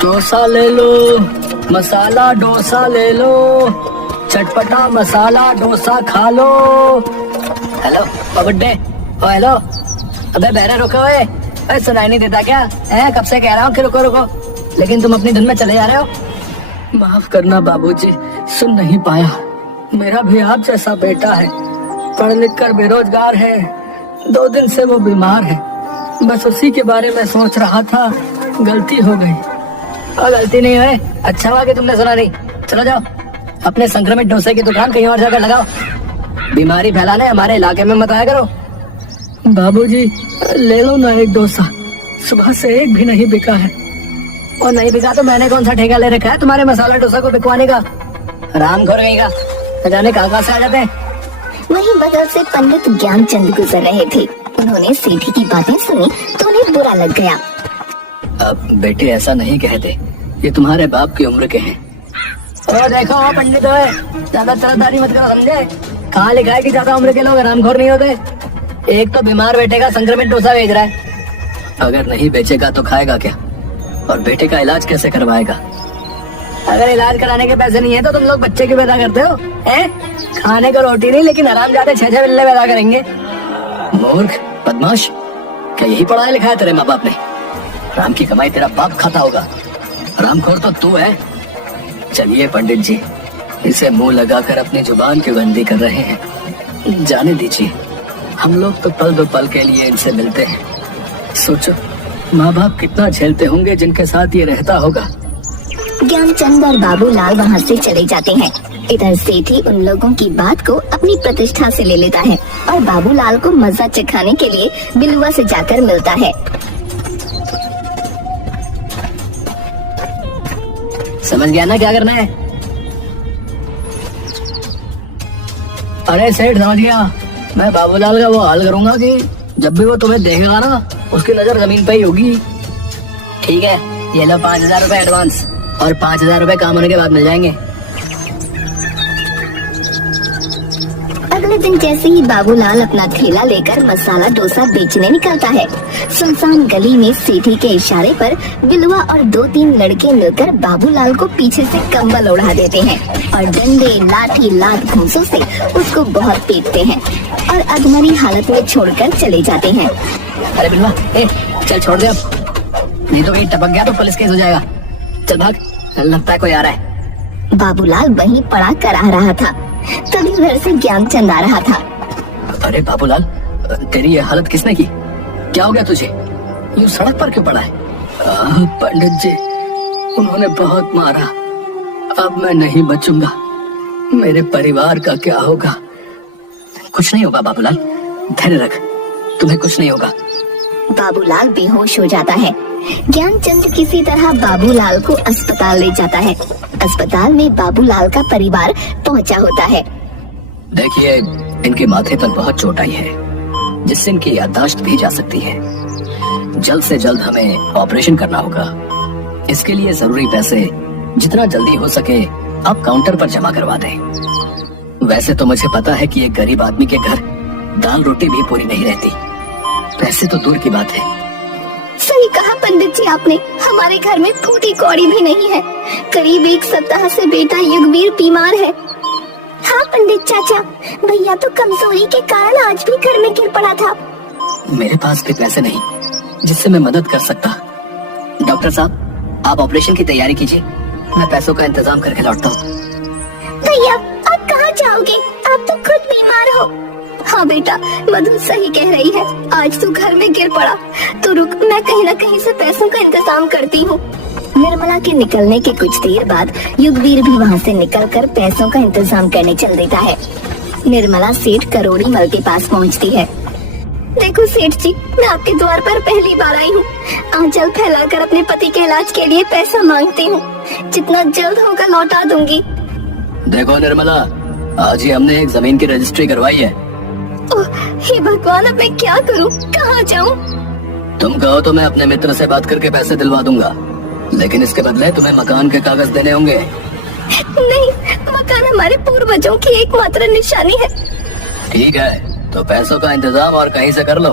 डोसा ले लो, मसाला डोसा ले लो, चटपटा मसाला डोसा खा लो। हेलो गुड्डे, ओ हेलो। अबे बहरा रुको, ओए सुनाई नहीं देता क्या है? कब से कह रहा हूँ कि रुको रुको, लेकिन तुम अपनी धुन में चले जा रहे हो। माफ करना बाबूजी, सुन नहीं पाया। मेरा भी आप जैसा बेटा है, पढ़ लिख कर बेरोजगार है। 2 दिन से वो बीमार है, बस उसी के बारे में सोच रहा था। गलती हो गई। और गलती नहीं है, अच्छा हुआ कि तुमने सुना नहीं। चलो जाओ, अपने संक्रमित डोसे की दुकान कहीं और जाकर लगाओ। बीमारी फैलाने हमारे इलाके में मत आया करो। बाबूजी ले लो ना एक डोसा, सुबह से एक भी नहीं बिका है। और नहीं बिका तो मैंने कौन सा ठेका ले रखा है तुम्हारे मसाला डोसा को बिकवाने का? राम खोर गई का, न जाने कहाँ से आ जाते हैं। वहीं बगल से पंडित ज्ञानचंद गुजर रहे थे। उन्होंने सेठी की बातें सुनी तो उन्हें बुरा लग गया। अब बेटे ऐसा नहीं कहते, ये तुम्हारे बाप की उम्र के हैं। और देखो पंडित है, ज्यादा तरफदारी मत करो, समझे? कहाँ लिखा है कि ज्यादा उम्र के लोग हरामखोर नहीं होते? एक तो बीमार बेटे का संक्रमित डोसा बेच रहा है। अगर नहीं बेचेगा तो खाएगा क्या? और बेटे का इलाज कैसे करवाएगा? अगर इलाज कराने के पैसे नहीं है तो तुम लोग बच्चे क्यों पैदा करते हो? खाने को रोटी नहीं, लेकिन आराम जाते 6-6 बिल्ले पैदा करेंगे। मूर्ख, बदमाश, क्या यही पढ़ाया लिखा है तेरे माँ बाप ने? राम की कमाई तेरा बाप खाता होगा, रामखोर तो तू है। चलिए पंडित जी, इसे मुंह लगाकर अपनी जुबान क्यों गंदी कर रहे हैं? जाने दीजिए, हम लोग तो पल दो पल के लिए इनसे मिलते हैं। सोचो माँ बाप कितना झेलते होंगे जिनके साथ ये रहता होगा। ज्ञानचंद और बाबूलाल वहाँ से चले जाते हैं। इधर सेठी उन लोगों की बात को अपनी प्रतिष्ठा से ले लेता है और बाबूलाल को मजा चखाने के लिए बिलुआ से जाकर मिलता है। समझ गया ना क्या करना है? अरे सेठ समझ गया, मैं बाबूलाल का वो हाल करूंगा कि जब भी वो तुम्हें देखेगा ना, उसकी नजर जमीन पे ही होगी। ठीक है, ये लो 5000 रुपए एडवांस, और 5000 रुपए काम होने के बाद मिल जाएंगे। अगले दिन जैसे ही बाबूलाल अपना ठेला लेकर मसाला डोसा बेचने निकलता है, सुनसान गली में सेठी के इशारे पर बिलुआ और 2-3 लड़के मिलकर बाबूलाल को पीछे से कंबल ओढ़ा देते हैं और डंडे, लाठी, लात, घूंसों से उसको बहुत पीटते हैं और अधमरी हालत में छोड़कर चले जाते हैं। अरे बिलुआ, चल छोड़ दे अब, नहीं तो कहीं टपक गया तो पुलिस केस हो जाएगा। चल भाग, लगता है कोई आ रहा है। बाबूलाल वहीं पड़ा कर आ रहा था, तभी घर से ज्ञानचंद आ रहा था। अरे बाबूलाल, तेरी ये हालत किसने की? क्या हो गया तुझे? यूं सड़क पर क्यों पड़ा है? पंडित जी, उन्होंने बहुत मारा, अब मैं नहीं बचूंगा। मेरे परिवार का क्या होगा? कुछ नहीं होगा बाबूलाल, धैर्य रख, तुम्हें कुछ नहीं होगा। बाबूलाल बेहोश हो जाता है। ज्ञानचंद किसी तरह बाबूलाल को अस्पताल ले जाता है। अस्पताल में बाबूलाल का परिवार पहुंचा होता है। देखिए, इनके माथे पर बहुत चोट आई है, जिससे इनकी याददाश्त भी जा सकती है। जल्द से जल्द हमें ऑपरेशन करना होगा। इसके लिए जरूरी पैसे जितना जल्दी हो सके आप काउंटर पर जमा करवा दें। वैसे तो मुझे पता है कि एक गरीब आदमी के घर दाल रोटी भी पूरी नहीं रहती, पैसे तो दूर की बात है। सही कहा पंडित जी आपने, हमारे घर में फूटी कौड़ी भी नहीं है। करीब 1 सप्ताह से बेटा युगवीर बीमार है। हाँ पंडित चाचा, भैया तो कमजोरी के कारण आज भी घर में गिर पड़ा था। मेरे पास भी पैसे नहीं जिससे मैं मदद कर सकता। डॉक्टर साहब, आप ऑपरेशन की तैयारी कीजिए, मैं पैसों का इंतजाम करके लौटता हूँ। भैया आप कहाँ जाओगे? आप तो खुद बीमार हो। हाँ बेटा, मधु सही कह रही है, आज तू घर में गिर पड़ा तो रुक, मैं कहीं न कहीं से पैसों का इंतजाम करती हूँ। निर्मला के निकलने के कुछ देर बाद युगवीर भी वहाँ से निकलकर पैसों का इंतजाम करने चल देता है। निर्मला सेठ करोड़ी मल के पास पहुँचती है। देखो सेठ जी, मैं आपके द्वार पर पहली बार आई हूँ। आंचल फैलाकर अपने पति के इलाज के लिए पैसा मांगती हूँ, जितना जल्द होगा लौटा दूंगी। देखो निर्मला, आज ही हमने एक जमीन की रजिस्ट्री करवाई है। ओह हे भगवान, अब मैं क्या करूं, कहाँ जाऊं? तुम कहो तो मैं अपने मित्र से बात करके पैसे दिलवा दूंगा, लेकिन इसके बदले तुम्हें मकान के कागज देने होंगे। नहीं, मकान हमारे पूर्वजों की एकमात्र निशानी है। ठीक है, तो पैसों का इंतजाम और कहीं से कर लो।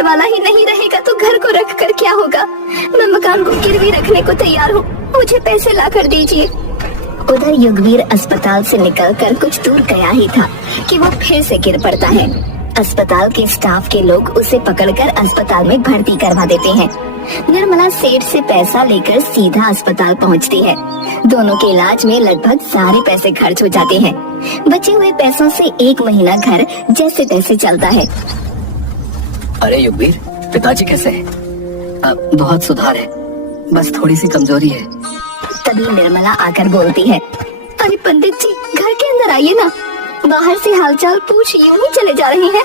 घर वाला ही नहीं रहेगा तो घर को रख कर क्या होगा। मैं मकान को गिरवी रखने को तैयार हूँ, मुझे पैसे ला कर दीजिए। उधर युगवीर अस्पताल से निकलकर कुछ दूर गया ही था कि वो फिर से गिर पड़ता है। अस्पताल के स्टाफ के लोग उसे पकड़कर अस्पताल में भर्ती करवा देते हैं। निर्मला सेठ से पैसा लेकर सीधा अस्पताल पहुंचती है। दोनों के इलाज में लगभग सारे पैसे खर्च हो जाते हैं। बचे हुए पैसों से 1 महीना घर जैसे तैसे चलता है। अरे युगवीर, पिताजी कैसे हैं? अब बहुत सुधार है, बस थोड़ी सी कमजोरी है। तभी निर्मला आकर बोलती है, अरे पंडित जी घर के अंदर आइए ना, बाहर से हालचाल पूछ यूं ही चले जा रहे हैं।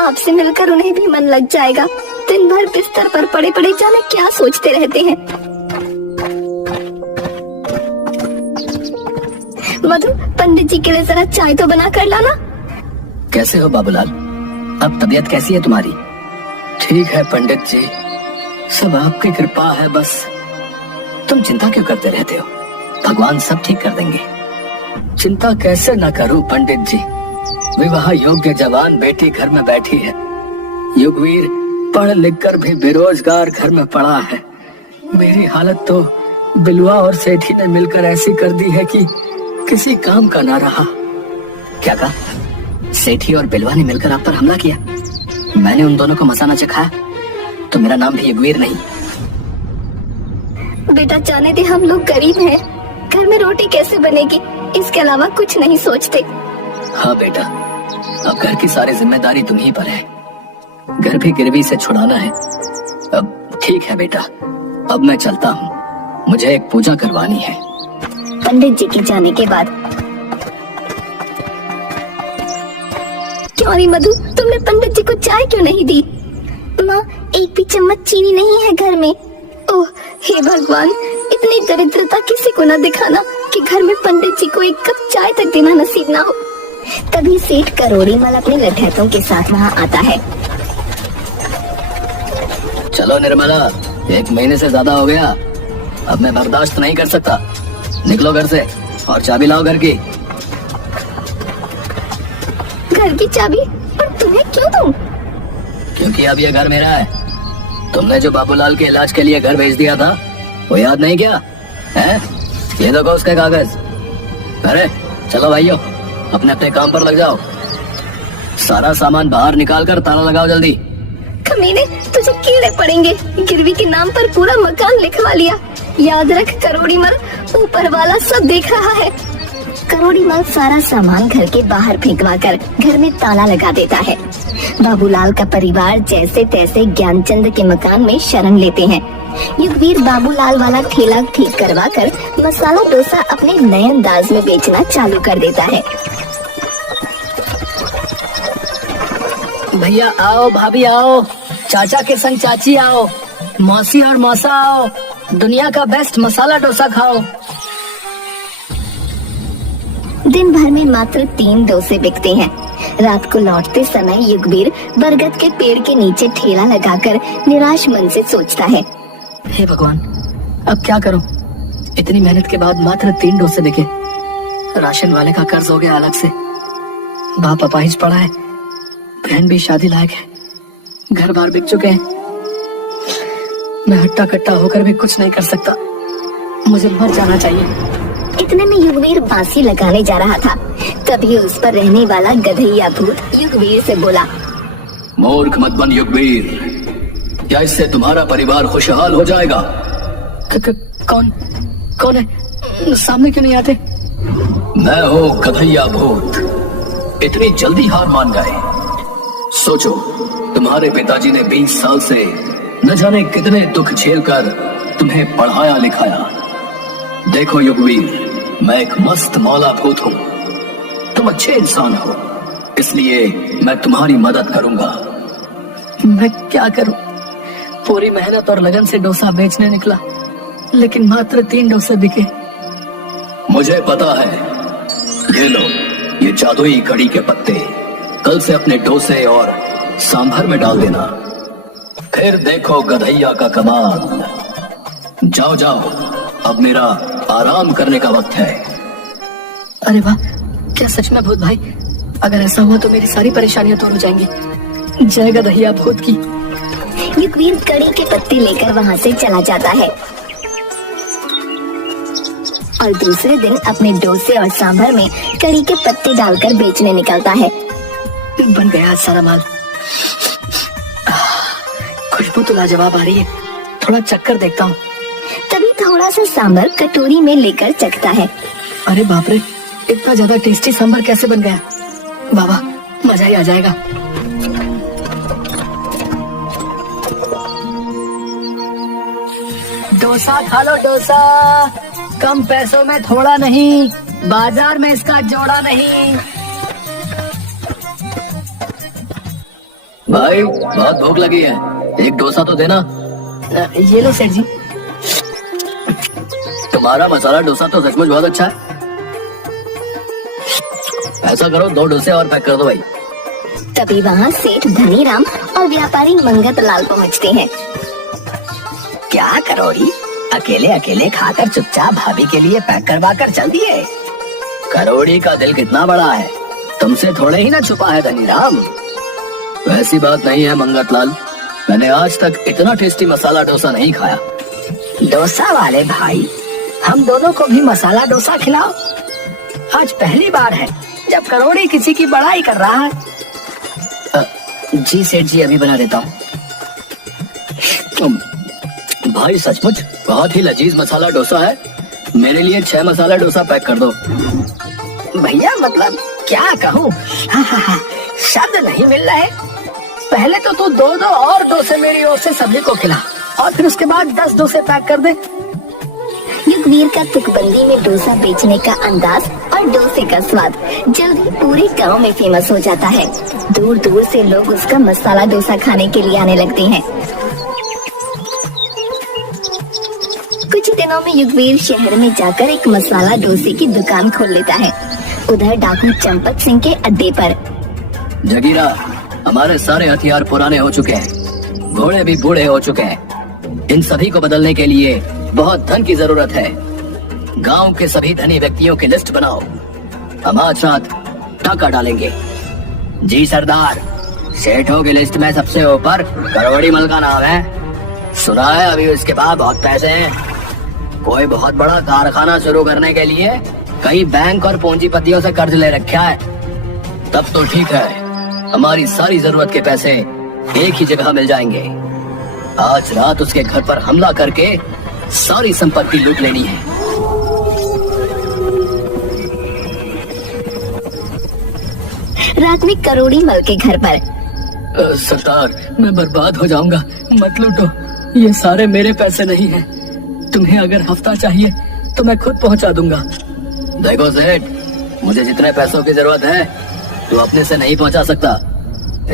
आपसे मिलकर उन्हें भी मन लग जाएगा। दिन भर बिस्तर पर पड़े पड़े जाने क्या सोचते रहते हैं। मधु, पंडित जी के लिए जरा चाय तो बना कर लाना। कैसे हो बाबूलाल? अब तबीयत कैसी है तुम्हारी? ठीक है पंडित जी, सब आपकी कृपा है। बस तुम चिंता क्यों करते रहते हो? भगवान सब ठीक कर देंगे। चिंता कैसे न करूं पंडित जी, विवाह योग्य जवान बेटी घर में बैठी है। युगवीर पढ़ लिख कर भी बेरोजगार घर में पड़ा है। मेरी हालत तो बिलवा और सेठी ने मिलकर ऐसी कर दी है कि किसी काम का ना रहा। क्या कहा? सेठी और बिलवा ने मिलकर आप पर हमला किया? मैंने उन दोनों को मसाना चखाया तो मेरा नाम भी युगवीर नहीं। बेटा जाने दे, हम लोग गरीब हैं, घर में रोटी कैसे बनेगी, इसके अलावा कुछ नहीं सोचते। हाँ बेटा, अब घर की सारी जिम्मेदारी तुम्ही पर है। घर भी गिरवी से छुड़ाना है। अब ठीक है बेटा, अब मैं चलता हूँ, मुझे एक पूजा करवानी है। पंडित जी के जाने के बाद, क्यों अरे मधु, तुमने पंडित जी को चाय क्यों नहीं दी? माँ, एक भी चम्मच चीनी नहीं है घर में। ओह हे भगवान, इतनी दरिद्रता किसी को न दिखाना कि घर में पंडित जी को एक कप चाय तक देना नसीब ना हो। तभी सेठ करोड़ीमल अपने लठैतों के साथ वहाँ आता है। चलो निर्मला, 1 महीने से ज्यादा हो गया, अब मैं बर्दाश्त नहीं कर सकता। निकलो घर से और चाबी लाओ घर की। घर की चाबी? पर तुम्हें क्यों दूं? क्योंकि अब ये घर मेरा है। तुमने जो बाबूलाल के इलाज के लिए घर भेज दिया था, वो याद नहीं क्या है? ये देखो उसके कागज। अरे चलो भाइयों, अपने अपने काम पर लग जाओ। सारा सामान बाहर निकाल कर ताला लगाओ जल्दी। कमीने, तुझे कीड़े पड़ेंगे। गिरवी के नाम पर पूरा मकान लिखवा लिया। याद रख करोड़ीमल, ऊपर वाला सब देख रहा है। करोड़ीमल सारा सामान घर के बाहर फेंकवा कर घर में ताला लगा देता है। बाबूलाल का परिवार जैसे तैसे ज्ञानचंद के मकान में शरण लेते हैं। युगवीर बाबूलाल वाला ठेला ठीक करवा कर मसाला डोसा अपने नए अंदाज में बेचना चालू कर देता है। भैया आओ, भाभी आओ, चाचा के संग चाची आओ, मौसी और मौसा आओ, दुनिया का बेस्ट मसाला डोसा खाओ। दिन भर में मात्र 3 डोसे बिकते हैं। रात को लौटते समय युगवीर बरगद के पेड़ के नीचे ठेला लगाकर निराश मन से सोचता है, हे भगवान, अब क्या करूं? इतनी मेहनत के बाद मात्र 3 डोसे बिके। राशन वाले का कर्ज हो गया अलग से, बाप अपाहिज पड़ा है, बहन भी शादी लायक है, घर बार बिक चुके हैं। मैं हट्टा कट्टा होकर भी कुछ नहीं कर सकता, मुझे मर जाना चाहिए। इतने में युगवीर बांसी लगाने जा रहा था। तभी उस पर रहने वाला गधैया भूत युगवीर से बोला, मूर्ख मत बन युगवीर, क्या इससे तुम्हारा परिवार खुशहाल हो जाएगा? कौन है? सामने क्यों नहीं आते? मैं हूँ गधैया भूत। इतनी जल्दी हार मान गए? सोचो, तुम्हारे पिताजी ने 20 साल से न जाने कितने दुख झेलकर तुम्हें पढ़ाया लिखाया। देखो युगवीर, मैं एक मस्त मौला भूत हूँ, तुम अच्छे इंसान हो, इसलिए मैं तुम्हारी मदद करूंगा। मैं क्या करूं? पूरी मेहनत और लगन से डोसा बेचने निकला, लेकिन मात्र 3 डोसे बिके। मुझे पता है, ये लो, ये जादुई कड़ी के पत्ते कल से अपने डोसे और सांभर में डाल देना, फिर देखो गधैया का कमाल। जाओ जाओ, अब मेरा आराम करने का वक्त है। अरे वाह, क्या सच में भूत भाई? अगर ऐसा हुआ तो मेरी सारी परेशानियां दूर हो जाएंगी। जय गधैया भूत की। युगवीर कड़ी के पत्ते लेकर वहाँ से चला जाता है और दूसरे दिन अपने डोसे और सांभर में कड़ी के पत्ते डालकर बेचने निकलता है। बन गया आज सारा माल। खुशबू तो लाजवाब आ रही है, थोड़ा चक्कर देखता हूँ। तभी थोड़ा सा सांभर कटोरी में लेकर चखता है। अरे बाप रे, इतना ज्यादा टेस्टी सांभर कैसे बन गया? बाबा, मजा ही आ जाएगा। डोसा खा लो डोसा, कम पैसों में थोड़ा नहीं, बाजार में इसका जोड़ा नहीं। भाई बहुत भूख लगी है, एक डोसा तो देना। ये लो सेठ जी। तुम्हारा मसाला डोसा तो सचमुच बहुत अच्छा है। ऐसा करो 2 डोसे और पैक कर दो भाई। तभी वहाँ सेठ धनीराम और व्यापारी मंगत लाल पहुँचते हैं। क्या करोड़ी, अकेले अकेले खाकर चुपचाप भाभी के लिए पैक करवा कर चल दिए? करोड़ी का दिल कितना बड़ा है, तुमसे थोड़े ही ना छुपा है धनीराम। वैसी बात नहीं है मंगत लाल, मैंने आज तक इतना टेस्टी मसाला डोसा नहीं खाया। डोसा वाले भाई, हम दोनों को भी मसाला डोसा खिलाओ। आज पहली बार है जब करोड़ी किसी की बड़ाई कर रहा है। जी सेठ जी, अभी बना देता हूँ। भाई सचमुच बहुत ही लजीज मसाला डोसा है, मेरे लिए 6 मसाला डोसा पैक कर दो। भैया मतलब क्या कहूँ, शब्द नहीं मिल रहे। पहले तो तू 2 और डोसे मेरी ओर से सभी को खिला, और फिर उसके बाद 10 डोसे पैक कर दे। युगवीर का तुकबंदी में डोसा बेचने का अंदाज और डोसे का स्वाद जल्द ही पूरे गांव में फेमस हो जाता है। दूर दूर से लोग उसका मसाला डोसा खाने के लिए आने लगते हैं। कुछ दिनों में युगवीर शहर में जाकर एक मसाला डोसे की दुकान खोल लेता है। उधर डाकू चंपत सिंह के अड्डे पर। जगीरा, हमारे सारे हथियार पुराने हो चुके हैं, घोड़े भी बूढ़े हो चुके हैं। इन सभी को बदलने के लिए बहुत धन की जरूरत है। गांव के सभी धनी व्यक्तियों की लिस्ट बनाओ, हम आज रात टाका डालेंगे। जी सरदार, सेठों की लिस्ट में सबसे ऊपर करोड़ी मल का नाम है। सुना है अभी उसके पास बहुत पैसे हैं। कोई बहुत बड़ा कारखाना शुरू करने के लिए कई बैंक और पूंजीपतियों से कर्ज ले रखा है। तब तो ठीक है, हमारी सारी जरूरत के पैसे एक ही जगह मिल जाएंगे। आज रात उसके घर पर हमला करके सारी संपत्ति लूट लेनी है। रात में करोड़ी मल के घर पर। सरदार, मैं बर्बाद हो जाऊंगा, मत लूटो, ये सारे मेरे पैसे नहीं हैं। तुम्हें अगर हफ्ता चाहिए तो मैं खुद पहुंचा दूंगा। देखो सेठ, मुझे जितने पैसों की जरूरत है तू अपने से नहीं पहुंचा सकता,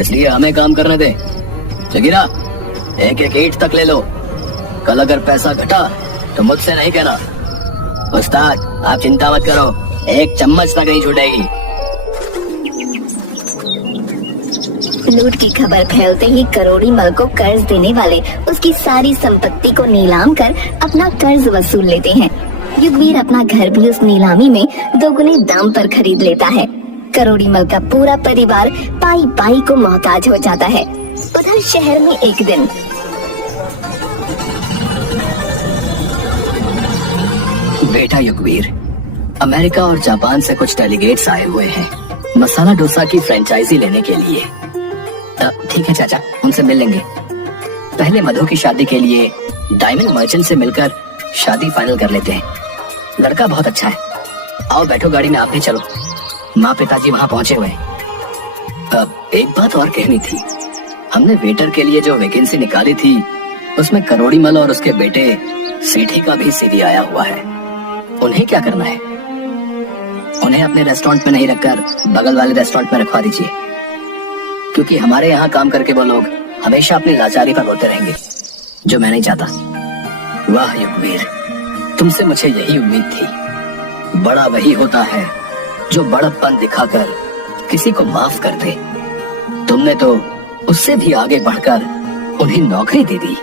इसलिए हमें काम करने दे। जगीरा, एक एक ईंट तक ले लो। कल अगर पैसा घटा तो मुझसे नहीं कहना। उस्ताद, आप चिंता मत करो, एक चम्मच तक नहीं छूटेगी। लूट की खबर फैलते ही करोड़ी मल को कर्ज देने वाले उसकी सारी संपत्ति को नीलाम कर अपना कर्ज वसूल लेते हैं। युगवीर अपना घर भी उस नीलामी में 2 गुने दाम पर खरीद लेता है। करोड़ी मल का पूरा परिवार पाई पाई को मोहताज हो जाता है। उधर शहर में एक दिन बेटा युगवीर, अमेरिका और जापान से कुछ डेलीगेट्स आए हुए हैं मसाला डोसा की फ्रेंचाइजी लेने के लिए। ठीक है चाचा, उनसे मिल लेंगे। पहले मधु की शादी के लिए डायमंड मर्चेंट से मिलकर शादी फाइनल कर लेते हैं। लड़का बहुत अच्छा है। आओ बैठो गाड़ी में, आप भी चलो। माँ पिताजी वहाँ पहुँचे हुए हैं। एक बात और कहनी थी, हमने वेटर के लिए जो वैकेंसी निकाली थी उसमें करोड़ी मल और उसके बेटे सेठी का भी सीवी आया हुआ है। उन्हें क्या करना है? उन्हें अपने रेस्टोरेंट में नहीं रखकर बगल वाले रेस्टोरेंट में रखवा दीजिए, क्योंकि हमारे यहाँ काम करके वो लोग हमेशा अपनी लाचारी पर रोते रहेंगे, जो मैं नहीं चाहता। वाह युगवीर, तुमसे मुझे यही उम्मीद थी। बड़ा वही होता है जो बड़प्पन दिखाकर किसी को माफ कर दे। तुमने तो उससे भी आगे बढ़कर उन्हें नौकरी दे दी।